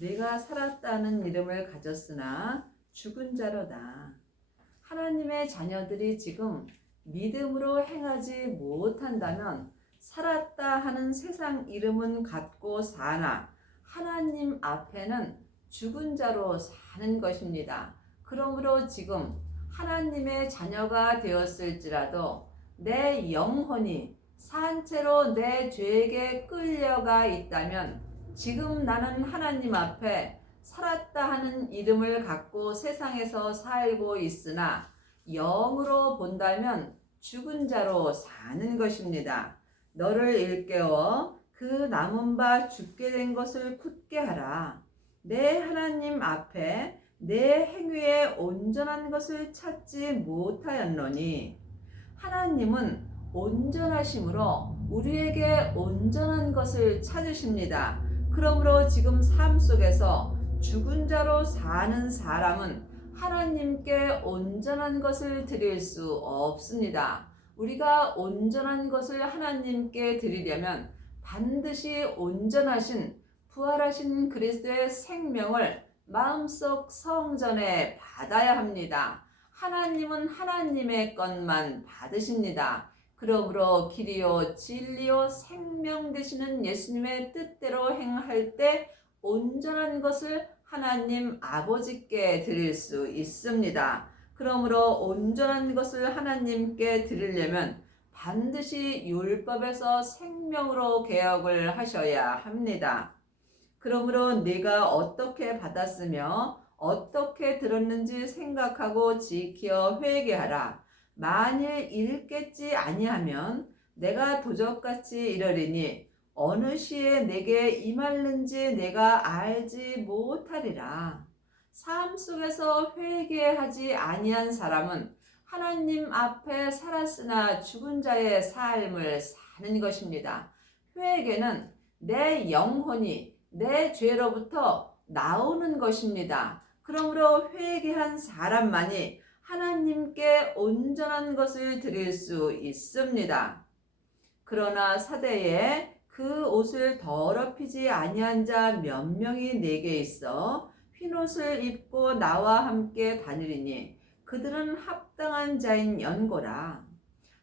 내가 살았다는 이름을 가졌으나 죽은 자로다. 하나님의 자녀들이 지금 믿음으로 행하지 못한다면 살았다 하는 세상 이름은 갖고 사나 하나님 앞에는 죽은 자로 사는 것입니다. 그러므로 지금 하나님의 자녀가 되었을지라도 내 영혼이 산 채로 내 죄에게 끌려가 있다면 지금 나는 하나님 앞에 살았다 하는 이름을 갖고 세상에서 살고 있으나 영으로 본다면 죽은 자로 사는 것입니다. 너를 일깨워 그 남은 바 죽게 된 것을 굳게 하라. 내 하나님 앞에 내 행위에 온전한 것을 찾지 못하였노니 하나님은 온전하심으로 우리에게 온전한 것을 찾으십니다. 그러므로 지금 삶 속에서 죽은 자로 사는 사람은 하나님께 온전한 것을 드릴 수 없습니다. 우리가 온전한 것을 하나님께 드리려면 반드시 온전하신 부활하신 그리스도의 생명을 마음속 성전에 받아야 합니다. 하나님은 하나님의 것만 받으십니다. 그러므로 길이요 진리요 생명 되시는 예수님의 뜻대로 행할 때 온전한 것을 하나님 아버지께 드릴 수 있습니다. 그러므로 온전한 것을 하나님께 드리려면 반드시 율법에서 생명으로 개혁을 하셔야 합니다. 그러므로 네가 어떻게 받았으며 어떻게 들었는지 생각하고 지켜 회개하라. 만일 읽겠지 아니하면 내가 도적같이 이르리니 어느 시에 내게 임할는지 내가 알지 못하리라. 삶 속에서 회개하지 아니한 사람은 하나님 앞에 살았으나 죽은 자의 삶을 사는 것입니다. 회개는 내 영혼이 내 죄로부터 나오는 것입니다. 그러므로 회개한 사람만이 하나님께 온전한 것을 드릴 수 있습니다. 그러나 사대에 그 옷을 더럽히지 아니한 자 몇 명이 내게 있어 흰옷을 입고 나와 함께 다니리니 그들은 합당한 자인 연고라.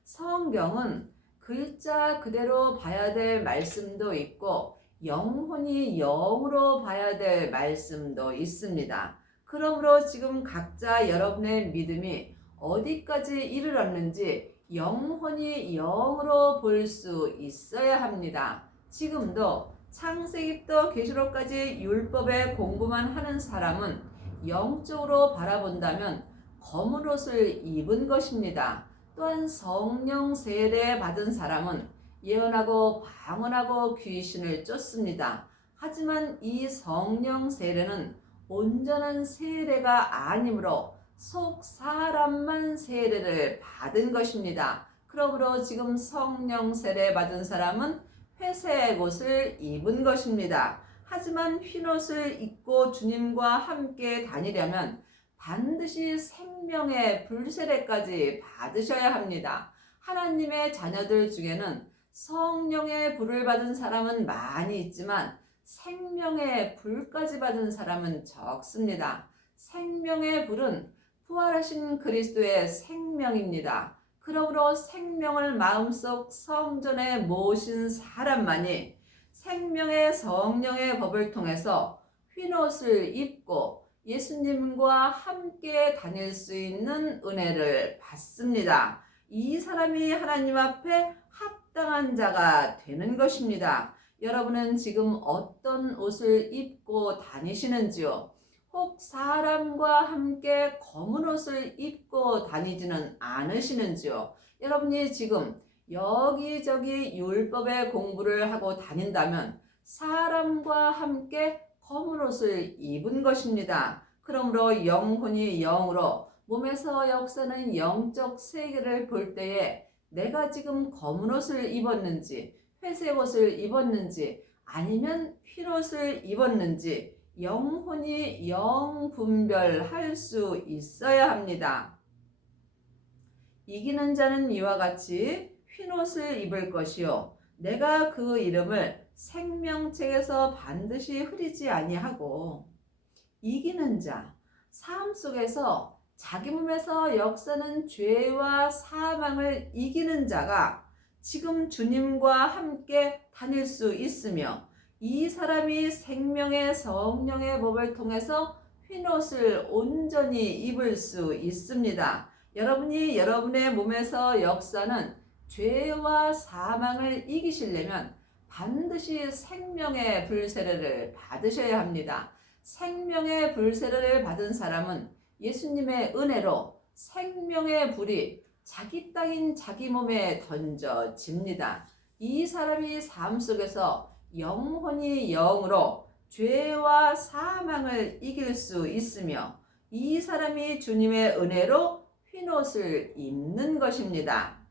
성경은 글자 그대로 봐야 될 말씀도 있고 영혼이 영으로 봐야 될 말씀도 있습니다. 그러므로 지금 각자 여러분의 믿음이 어디까지 이르렀는지 영혼이 영으로 볼 수 있어야 합니다. 지금도 창세기부터 계시록까지 율법의 공부만 하는 사람은 영적으로 바라본다면 검은 옷을 입은 것입니다. 또한 성령 세례 받은 사람은 예언하고 방언하고 귀신을 쫓습니다. 하지만 이 성령 세례는 온전한 세례가 아니므로 속 사람만 세례를 받은 것입니다. 그러므로 지금 성령 세례 받은 사람은 회색 옷을 입은 것입니다. 하지만 흰 옷을 입고 주님과 함께 다니려면 반드시 생명의 불세례까지 받으셔야 합니다. 하나님의 자녀들 중에는 성령의 불을 받은 사람은 많이 있지만 생명의 불까지 받은 사람은 적습니다. 생명의 불은 부활하신 그리스도의 생명입니다. 그러므로 생명을 마음속 성전에 모신 사람만이 생명의 성령의 법을 통해서 흰옷을 입고 예수님과 함께 다닐 수 있는 은혜를 받습니다. 이 사람이 하나님 앞에 합당한 자가 되는 것입니다. 여러분은 지금 어떤 옷을 입고 다니시는지요? 혹 사람과 함께 검은 옷을 입고 다니지는 않으시는지요? 여러분이 지금 여기저기 율법의 공부를 하고 다닌다면 사람과 함께 검은 옷을 입은 것입니다. 그러므로 영혼이 영으로 몸에서 역사는 영적 세계를 볼 때에 내가 지금 검은 옷을 입었는지 회색 옷을 입었는지 아니면 흰 옷을 입었는지 영혼이 영 분별할 수 있어야 합니다. 이기는 자는 이와 같이 흰 옷을 입을 것이요 내가 그 이름을 생명책에서 반드시 흐리지 아니하고 이기는 자, 삶 속에서 자기 몸에서 역사는 죄와 사망을 이기는 자가 지금 주님과 함께 다닐 수 있으며 이 사람이 생명의 성령의 법을 통해서 흰옷을 온전히 입을 수 있습니다. 여러분이 여러분의 몸에서 역사는 죄와 사망을 이기시려면 반드시 생명의 불세례를 받으셔야 합니다. 생명의 불세례를 받은 사람은 예수님의 은혜로 생명의 불이 자기 땅인 자기 몸에 던져집니다. 이 사람이 삶 속에서 영혼이 영으로 죄와 사망을 이길 수 있으며 이 사람이 주님의 은혜로 흰옷을 입는 것입니다.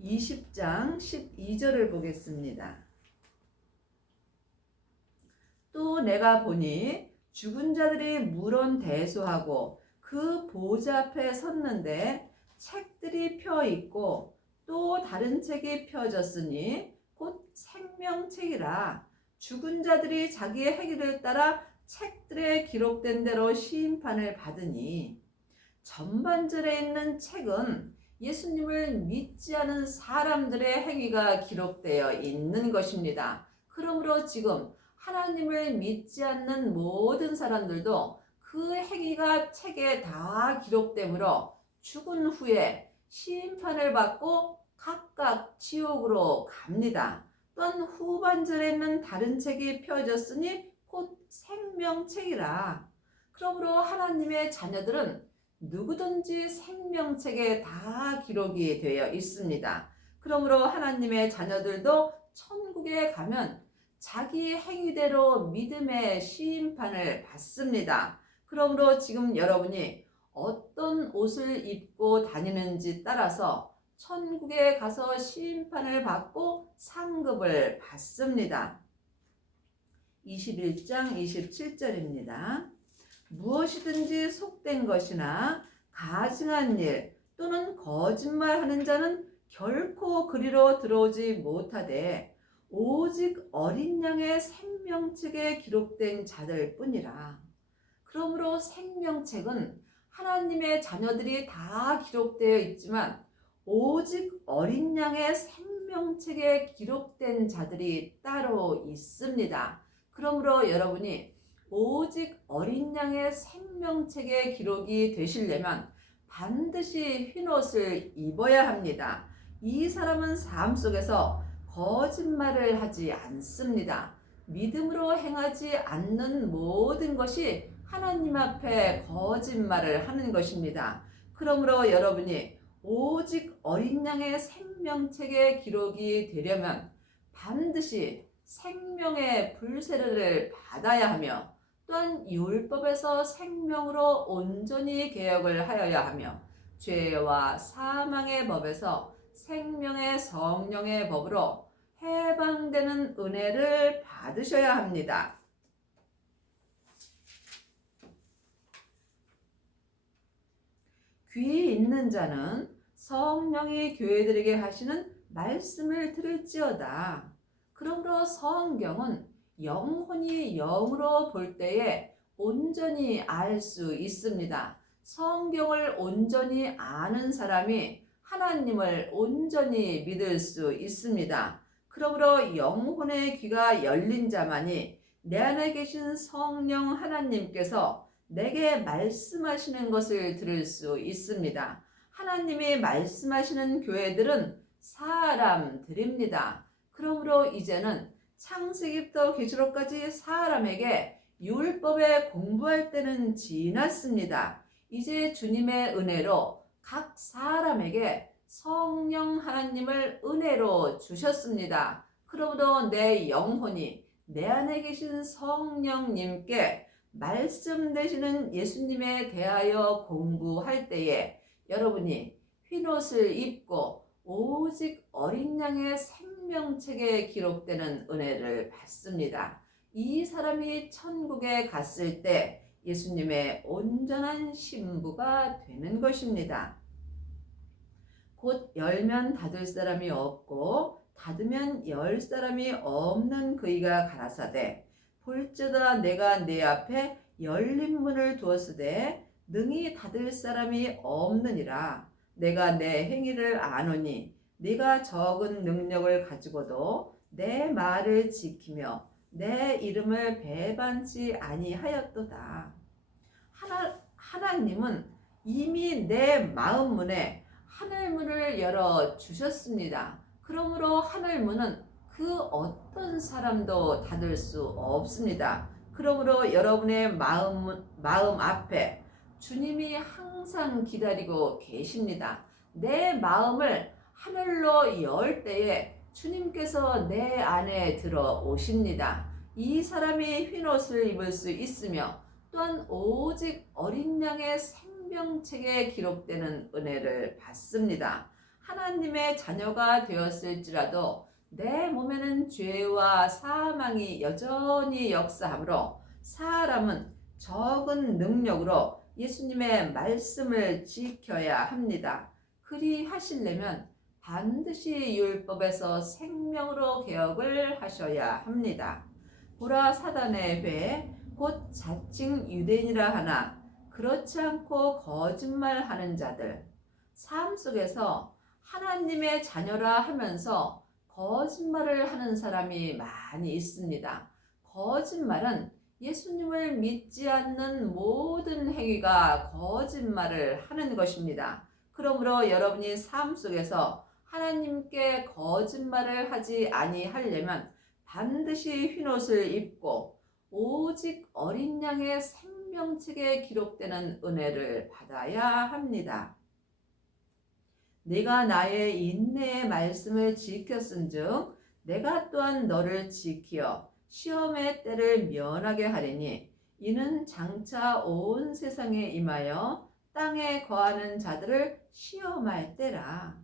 20장 12절을 보겠습니다. 또 내가 보니 죽은 자들이 물론 대소하고 그 보좌 앞에 섰는데 책들이 펴 있고 또 다른 책이 펴졌으니 곧 생명책이라. 죽은 자들이 자기의 행위를 따라 책들에 기록된 대로 심판을 받으니 전반절에 있는 책은 예수님을 믿지 않은 사람들의 행위가 기록되어 있는 것입니다. 그러므로 지금 하나님을 믿지 않는 모든 사람들도 그 행위가 책에 다 기록되므로 죽은 후에 심판을 받고 각각 지옥으로 갑니다. 또한 후반절에 있는 다른 책이 펴졌으니 곧 생명책이라. 그러므로 하나님의 자녀들은 누구든지 생명책에 다 기록이 되어 있습니다. 그러므로 하나님의 자녀들도 천국에 가면 자기 행위대로 믿음의 심판을 받습니다. 그러므로 지금 여러분이 어떤 옷을 입고 다니는지 따라서 천국에 가서 심판을 받고 상급을 받습니다. 21장 27절입니다. 무엇이든지 속된 것이나 가증한 일 또는 거짓말하는 자는 결코 그리로 들어오지 못하되 오직 어린 양의 생명책에 기록된 자들 뿐이라. 그러므로 생명책은 하나님의 자녀들이 다 기록되어 있지만 오직 어린 양의 생명책에 기록된 자들이 따로 있습니다. 그러므로 여러분이 오직 어린 양의 생명책에 기록이 되시려면 반드시 흰옷을 입어야 합니다. 이 사람은 삶 속에서 거짓말을 하지 않습니다. 믿음으로 행하지 않는 모든 것이 하나님 앞에 거짓말을 하는 것입니다. 그러므로 여러분이 오직 어린 양의 생명책에 기록이 되려면 반드시 생명의 불세례를 받아야 하며 또한 율법에서 생명으로 온전히 개혁을 하여야 하며 죄와 사망의 법에서 생명의 성령의 법으로 해방되는 은혜를 받으셔야 합니다. 귀 있는 자는 성령이 교회들에게 하시는 말씀을 들을지어다. 그러므로 성경은 영혼이 영으로 볼 때에 온전히 알 수 있습니다. 성경을 온전히 아는 사람이 하나님을 온전히 믿을 수 있습니다. 그러므로 영혼의 귀가 열린 자만이 내 안에 계신 성령 하나님께서 내게 말씀하시는 것을 들을 수 있습니다. 하나님이 말씀하시는 교회들은 사람들입니다. 그러므로 이제는 창세기부터 계시록까지 사람에게 율법에 공부할 때는 지났습니다. 이제 주님의 은혜로 각 사람에게 성령 하나님을 은혜로 주셨습니다. 그러므로 내 영혼이 내 안에 계신 성령님께 말씀 되시는 예수님에 대하여 공부할 때에 여러분이 흰옷을 입고 오직 어린 양의 생명책에 기록되는 은혜를 받습니다. 이 사람이 천국에 갔을 때 예수님의 온전한 신부가 되는 것입니다. 곧 열면 닫을 사람이 없고 닫으면 열 사람이 없는 그이가 가라사대 볼지어다 내가 내 앞에 열린 문을 두었으되 능히 닫을 사람이 없느니라. 내가 내 행위를 아노니 네가 적은 능력을 가지고도 내 말을 지키며 내 이름을 배반치 아니하였도다. 하나님은 이미 내 마음 문에 하늘 문을 열어 주셨습니다. 그러므로 하늘 문은 그 어떤 사람도 닫을 수 없습니다. 그러므로 여러분의 마음 앞에 주님이 항상 기다리고 계십니다. 내 마음을 하늘로 열 때에 주님께서 내 안에 들어오십니다. 이 사람이 흰옷을 입을 수 있으며 또한 오직 어린 양의 생명책에 기록되는 은혜를 받습니다. 하나님의 자녀가 되었을지라도 내 몸에는 죄와 사망이 여전히 역사하므로 사람은 적은 능력으로 예수님의 말씀을 지켜야 합니다. 그리 하시려면 반드시 율법에서 생명으로 개혁을 하셔야 합니다. 보라 사단의 회 곧 자칭 유대인이라 하나 그렇지 않고 거짓말하는 자들, 삶 속에서 하나님의 자녀라 하면서 거짓말을 하는 사람이 많이 있습니다. 거짓말은 예수님을 믿지 않는 모든 행위가 거짓말을 하는 것입니다. 그러므로 여러분이 삶 속에서 하나님께 거짓말을 하지 아니하려면 반드시 흰옷을 입고 오직 어린 양의 생명책에 기록되는 은혜를 받아야 합니다. 네가 나의 인내의 말씀을 지켰은즉 내가 또한 너를 지키어 시험의 때를 면하게 하리니 이는 장차 온 세상에 임하여 땅에 거하는 자들을 시험할 때라.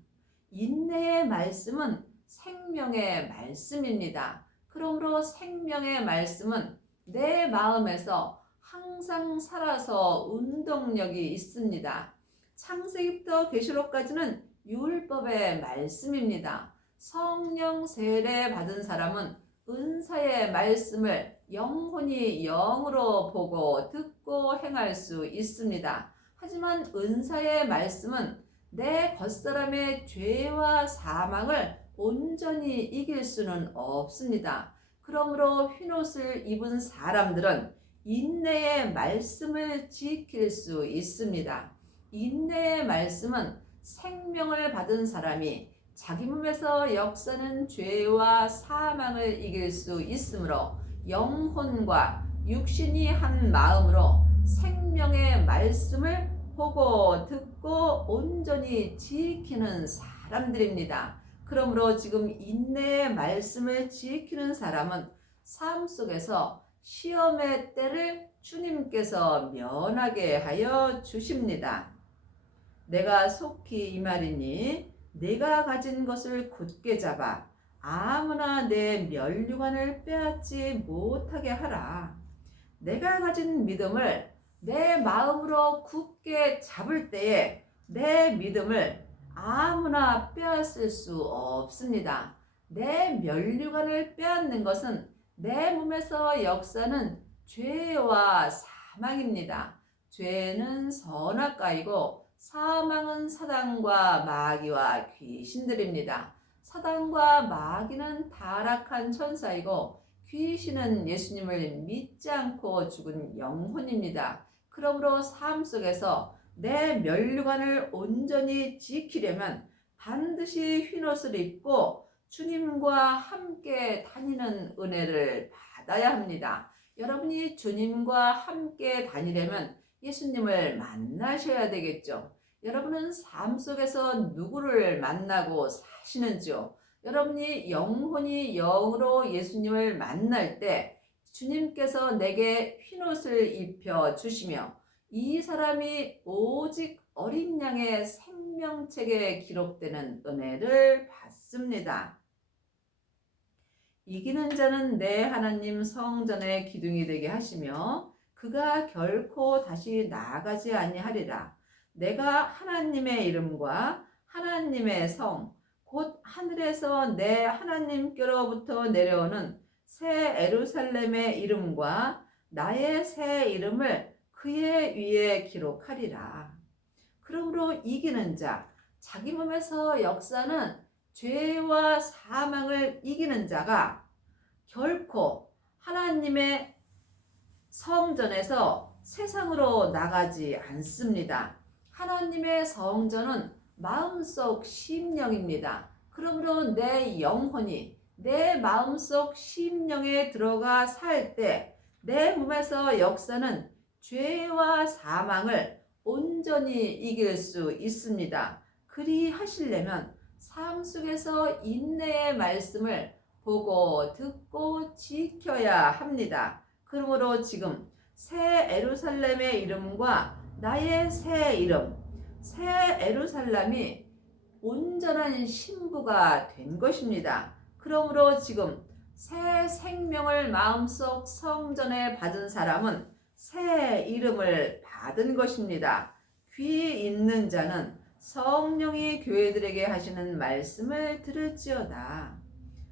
인내의 말씀은 생명의 말씀입니다. 그러므로 생명의 말씀은 내 마음에서 항상 살아서 운동력이 있습니다. 창세기부터 계시록까지는 율법의 말씀입니다. 성령 세례 받은 사람은 은사의 말씀을 영혼이 영으로 보고 듣고 행할 수 있습니다. 하지만 은사의 말씀은 내 겉사람의 죄와 사망을 온전히 이길 수는 없습니다. 그러므로 흰옷을 입은 사람들은 인내의 말씀을 지킬 수 있습니다. 인내의 말씀은 생명을 받은 사람이 자기 몸에서 역사는 죄와 사망을 이길 수 있으므로 영혼과 육신이 한 마음으로 생명의 말씀을 보고 듣고 온전히 지키는 사람들입니다. 그러므로 지금 인내의 말씀을 지키는 사람은 삶 속에서 시험의 때를 주님께서 면하게 하여 주십니다. 내가 속히 이 말이니 내가 가진 것을 굳게 잡아 아무나 내 면류관을 빼앗지 못하게 하라. 내가 가진 믿음을 내 마음으로 굳게 잡을 때에 내 믿음을 아무나 빼앗을 수 없습니다. 내 면류관을 빼앗는 것은 내 몸에서 역사는 죄와 사망입니다. 죄는 선악과이고 사망은 사단과 마귀와 귀신들입니다. 사단과 마귀는 타락한 천사이고 귀신은 예수님을 믿지 않고 죽은 영혼입니다. 그러므로 삶 속에서 내 면류관을 온전히 지키려면 반드시 흰옷을 입고 주님과 함께 다니는 은혜를 받아야 합니다. 여러분이 주님과 함께 다니려면 예수님을 만나셔야 되겠죠. 여러분은 삶 속에서 누구를 만나고 사시는지요? 여러분이 영혼이 영으로 예수님을 만날 때 주님께서 내게 흰옷을 입혀 주시며 이 사람이 오직 어린 양의 생명책에 기록되는 은혜를 받습니다. 이기는 자는 내 하나님 성전의 기둥이 되게 하시며 그가 결코 다시 나아가지 아니하리라. 내가 하나님의 이름과 하나님의 성 곧 하늘에서 내 하나님께로부터 내려오는 새 예루살렘의 이름과 나의 새 이름을 그의 위에 기록하리라. 그러므로 이기는 자, 자기 몸에서 역사는 죄와 사망을 이기는 자가 결코 하나님의 성전에서 세상으로 나가지 않습니다. 하나님의 성전은 마음속 심령입니다. 그러므로 내 영혼이 내 마음속 심령에 들어가 살 때 내 몸에서 역사는 죄와 사망을 온전히 이길 수 있습니다. 그리 하시려면 삶 속에서 인내의 말씀을 보고 듣고 지켜야 합니다. 그러므로 지금 새 예루살렘의 이름과 나의 새 이름, 새 예루살렘이 온전한 신부가 된 것입니다. 그러므로 지금 새 생명을 마음속 성전에 받은 사람은 새 이름을 받은 것입니다. 귀 있는 자는 성령이 교회들에게 하시는 말씀을 들을지어다.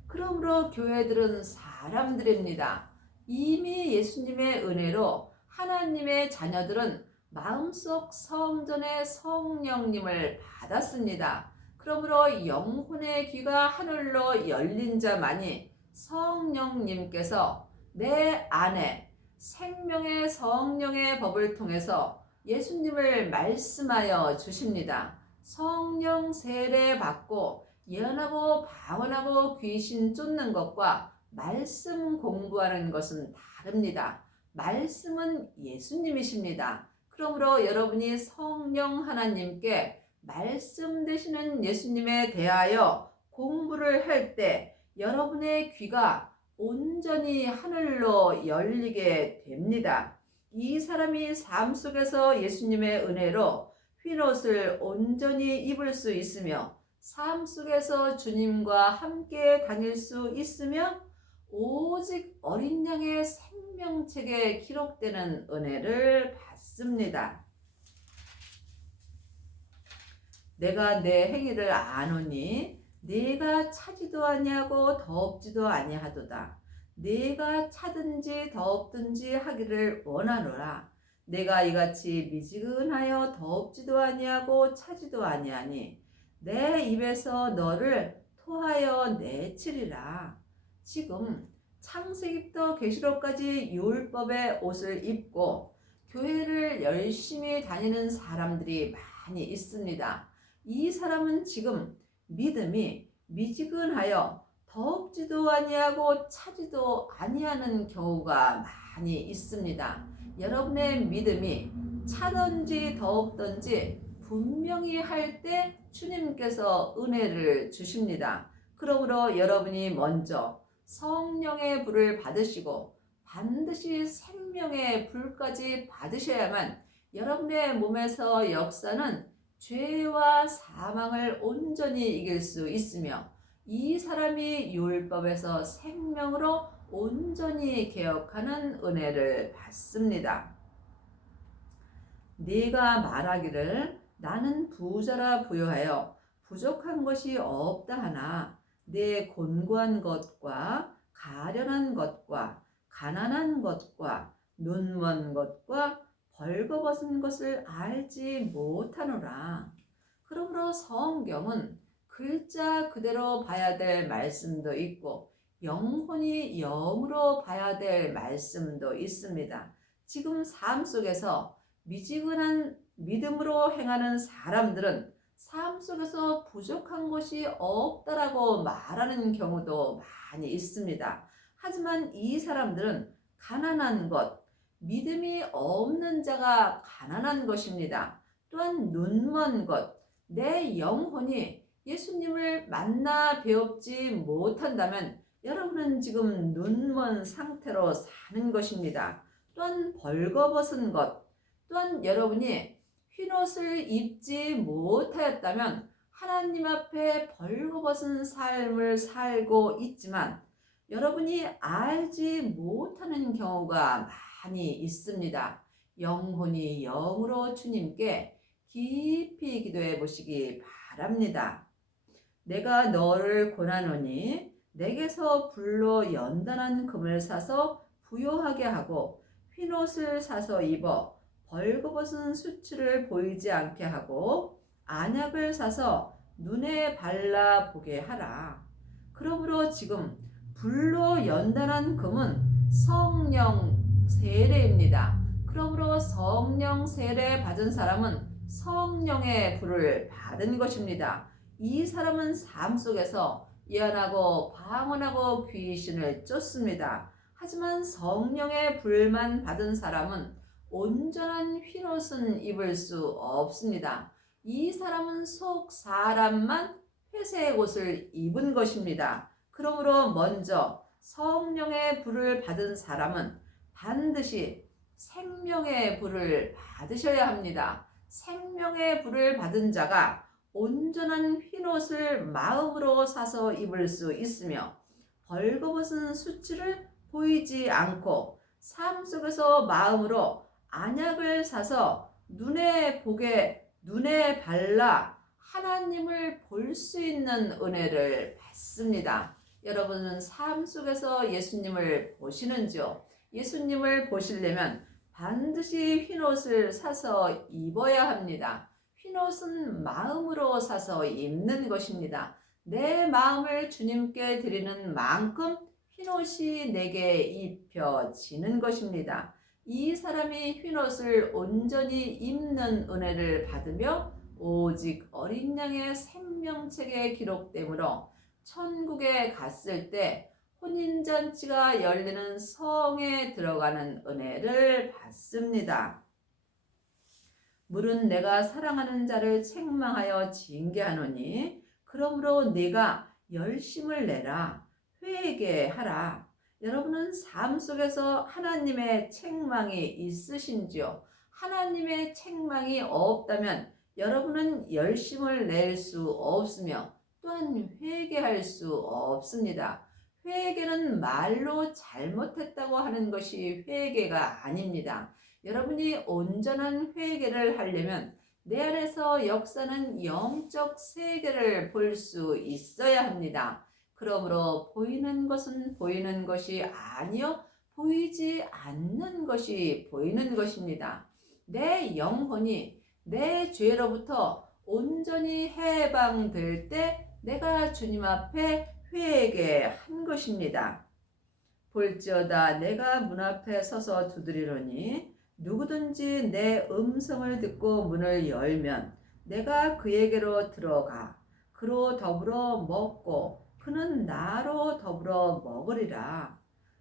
그러므로 교회들은 사람들입니다. 이미 예수님의 은혜로 하나님의 자녀들은 마음속 성전의 성령님을 받았습니다. 그러므로 영혼의 귀가 하늘로 열린 자만이 성령님께서 내 안에 생명의 성령의 법을 통해서 예수님을 말씀하여 주십니다. 성령 세례 받고 예언하고 방언하고 귀신 쫓는 것과 말씀 공부하는 것은 다릅니다. 말씀은 예수님이십니다. 그러므로 여러분이 성령 하나님께 말씀 되시는 예수님에 대하여 공부를 할 때 여러분의 귀가 온전히 하늘로 열리게 됩니다. 이 사람이 삶 속에서 예수님의 은혜로 흰옷을 온전히 입을 수 있으며 삶 속에서 주님과 함께 다닐 수 있으며 오직 어린 양의 생명책에 기록되는 은혜를 받습니다. 내가 내 행위를 아노니 내가 차지도 아니하고 더없지도 아니하도다. 내가 차든지 더없든지 하기를 원하노라. 내가 이같이 미지근하여 더없지도 아니하고 차지도 아니하니 내 입에서 너를 토하여 내치리라. 지금 창세기부터 계시록까지 율법의 옷을 입고 교회를 열심히 다니는 사람들이 많이 있습니다. 이 사람은 지금 믿음이 미지근하여 더없지도 아니하고 차지도 아니하는 경우가 많이 있습니다. 여러분의 믿음이 차든지 더없든지 분명히 할 때 주님께서 은혜를 주십니다. 그러므로 여러분이 먼저 성령의 불을 받으시고 반드시 생명의 불까지 받으셔야만 여러분의 몸에서 역사는 죄와 사망을 온전히 이길 수 있으며 이 사람이 율법에서 생명으로 온전히 개혁하는 은혜를 받습니다. 네가 말하기를 나는 부자라 부요하여 부족한 것이 없다 하나 내 곤고한 것과 가련한 것과 가난한 것과 눈먼 것과 벌거벗은 것을 알지 못하노라. 그러므로 성경은 글자 그대로 봐야 될 말씀도 있고 영혼이 영으로 봐야 될 말씀도 있습니다. 지금 삶 속에서 미지근한 믿음으로 행하는 사람들은 삶 속에서 부족한 것이 없다라고 말하는 경우도 많이 있습니다. 하지만 이 사람들은 가난한 것, 믿음이 없는 자가 가난한 것입니다. 또한 눈먼 것, 내 영혼이 예수님을 만나 배웁지 못한다면 여러분은 지금 눈먼 상태로 사는 것입니다. 또한 벌거벗은 것, 또한 여러분이 흰옷을 입지 못하였다면 하나님 앞에 벌거벗은 삶을 살고 있지만 여러분이 알지 못하는 경우가 많이 있습니다. 영혼이 영으로 주님께 깊이 기도해 보시기 바랍니다. 내가 너를 권하노니 내게서 불로 연단한 금을 사서 부요하게 하고 흰옷을 사서 입어 벌거벗은 수치를 보이지 않게 하고 안약을 사서 눈에 발라 보게 하라. 그러므로 지금 불로 연단한 금은 성령 세례입니다. 그러므로 성령 세례 받은 사람은 성령의 불을 받은 것입니다. 이 사람은 삶 속에서 예언하고 방언하고 귀신을 쫓습니다. 하지만 성령의 불만 받은 사람은 온전한 흰옷은 입을 수 없습니다. 이 사람은 속 사람만 회색 옷을 입은 것입니다. 그러므로 먼저 성령의 불을 받은 사람은 반드시 생명의 불을 받으셔야 합니다. 생명의 불을 받은 자가 온전한 흰옷을 마음으로 사서 입을 수 있으며 벌거벗은 수치를 보이지 않고 삶 속에서 마음으로 안약을 사서 눈에 발라 하나님을 볼 수 있는 은혜를 받습니다. 여러분은 삶 속에서 예수님을 보시는지요? 예수님을 보시려면 반드시 흰옷을 사서 입어야 합니다. 흰옷은 마음으로 사서 입는 것입니다. 내 마음을 주님께 드리는 만큼 흰옷이 내게 입혀지는 것입니다. 이 사람이 흰옷을 온전히 입는 은혜를 받으며 오직 어린 양의 생명책에 기록되므로 천국에 갔을 때 혼인잔치가 열리는 성에 들어가는 은혜를 받습니다. 물은 내가 사랑하는 자를 책망하여 징계하노니 그러므로 네가 열심을 내라 회개하라. 여러분은 삶 속에서 하나님의 책망이 있으신지요? 하나님의 책망이 없다면 여러분은 열심을 낼 수 없으며 또한 회개할 수 없습니다. 회개는 말로 잘못했다고 하는 것이 회개가 아닙니다. 여러분이 온전한 회개를 하려면 내 안에서 역사는 영적 세계를 볼 수 있어야 합니다. 그러므로 보이는 것은 보이는 것이 아니요 보이지 않는 것이 보이는 것입니다. 내 영혼이 내 죄로부터 온전히 해방될 때 내가 주님 앞에 회개한 것입니다. 볼지어다 내가 문 앞에 서서 두드리노니 누구든지 내 음성을 듣고 문을 열면 내가 그에게로 들어가 그로 더불어 먹고 그는 나로 더불어 먹으리라.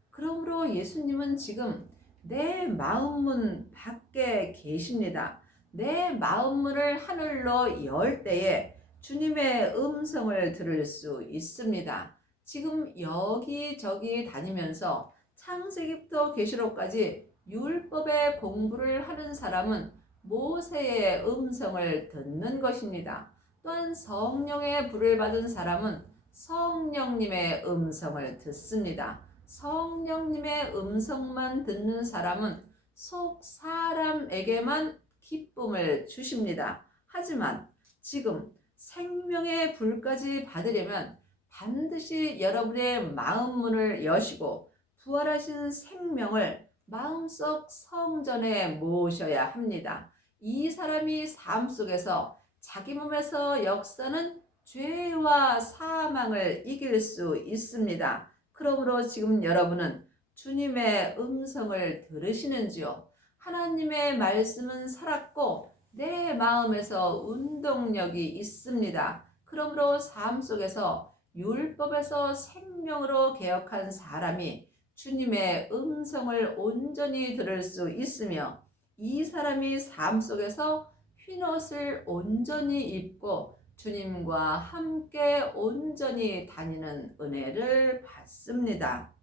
그러므로 예수님은 지금 내 마음문 밖에 계십니다. 내 마음문을 하늘로 열 때에 주님의 음성을 들을 수 있습니다. 지금 여기저기 다니면서 창세기부터 계시록까지 율법의 공부를 하는 사람은 모세의 음성을 듣는 것입니다. 또한 성령의 불을 받은 사람은 성령님의 음성을 듣습니다. 성령님의 음성만 듣는 사람은 속 사람에게만 기쁨을 주십니다. 하지만 지금 생명의 불까지 받으려면 반드시 여러분의 마음문을 여시고 부활하신 생명을 마음속 성전에 모으셔야 합니다. 이 사람이 삶 속에서 자기 몸에서 역사는 죄와 사망을 이길 수 있습니다. 그러므로 지금 여러분은 주님의 음성을 들으시는지요? 하나님의 말씀은 살았고 내 마음에서 운동력이 있습니다. 그러므로 삶 속에서 율법에서 생명으로 개혁한 사람이 주님의 음성을 온전히 들을 수 있으며 이 사람이 삶 속에서 흰옷을 온전히 입고 주님과 함께 온전히 다니는 은혜를 받습니다.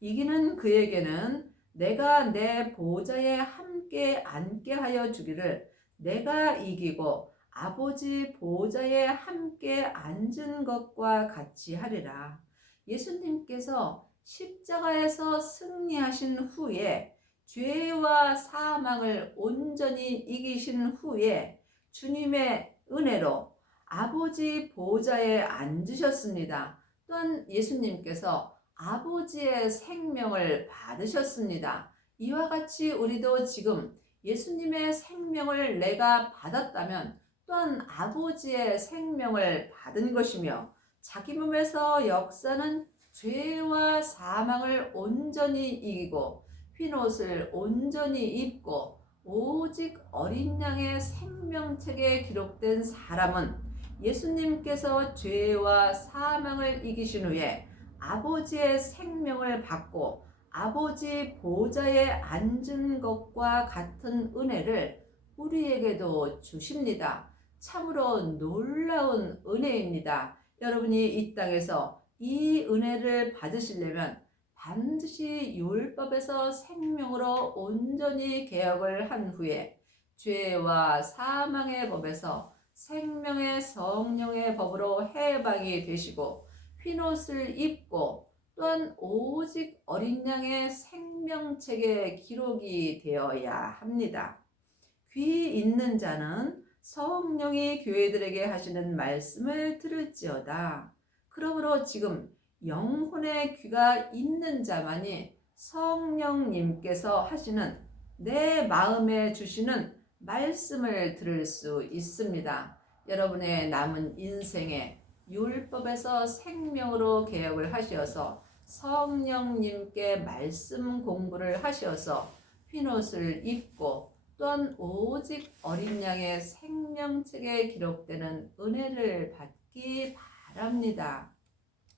이기는 그에게는 내가 내 보좌에 함께 앉게 하여 주기를 내가 이기고 아버지 보좌에 함께 앉은 것과 같이 하리라. 예수님께서 십자가에서 승리하신 후에 죄와 사망을 온전히 이기신 후에 주님의 은혜로 아버지 보좌에 앉으셨습니다. 또한 예수님께서 아버지의 생명을 받으셨습니다. 이와 같이 우리도 지금 예수님의 생명을 내가 받았다면 또한 아버지의 생명을 받은 것이며 자기 몸에서 역사는 죄와 사망을 온전히 이기고 흰옷을 온전히 입고 오직 어린 양의 생명책에 기록된 사람은 예수님께서 죄와 사망을 이기신 후에 아버지의 생명을 받고 아버지 보좌에 앉은 것과 같은 은혜를 우리에게도 주십니다. 참으로 놀라운 은혜입니다. 여러분이 이 땅에서 이 은혜를 받으시려면 반드시 율법에서 생명으로 온전히 개혁을 한 후에 죄와 사망의 법에서 생명의 성령의 법으로 해방이 되시고 흰옷을 입고 또한 오직 어린 양의 생명책에 기록이 되어야 합니다. 귀 있는 자는 성령이 교회들에게 하시는 말씀을 들을지어다. 그러므로 지금 영혼의 귀가 있는 자만이 성령님께서 하시는 내 마음에 주시는 말씀을 들을 수 있습니다. 여러분의 남은 인생에 율법에서 생명으로 개혁을 하셔서 성령님께 말씀 공부를 하셔서 흰옷을 입고 또한 오직 어린 양의 생명책에 기록되는 은혜를 받기 바랍니다.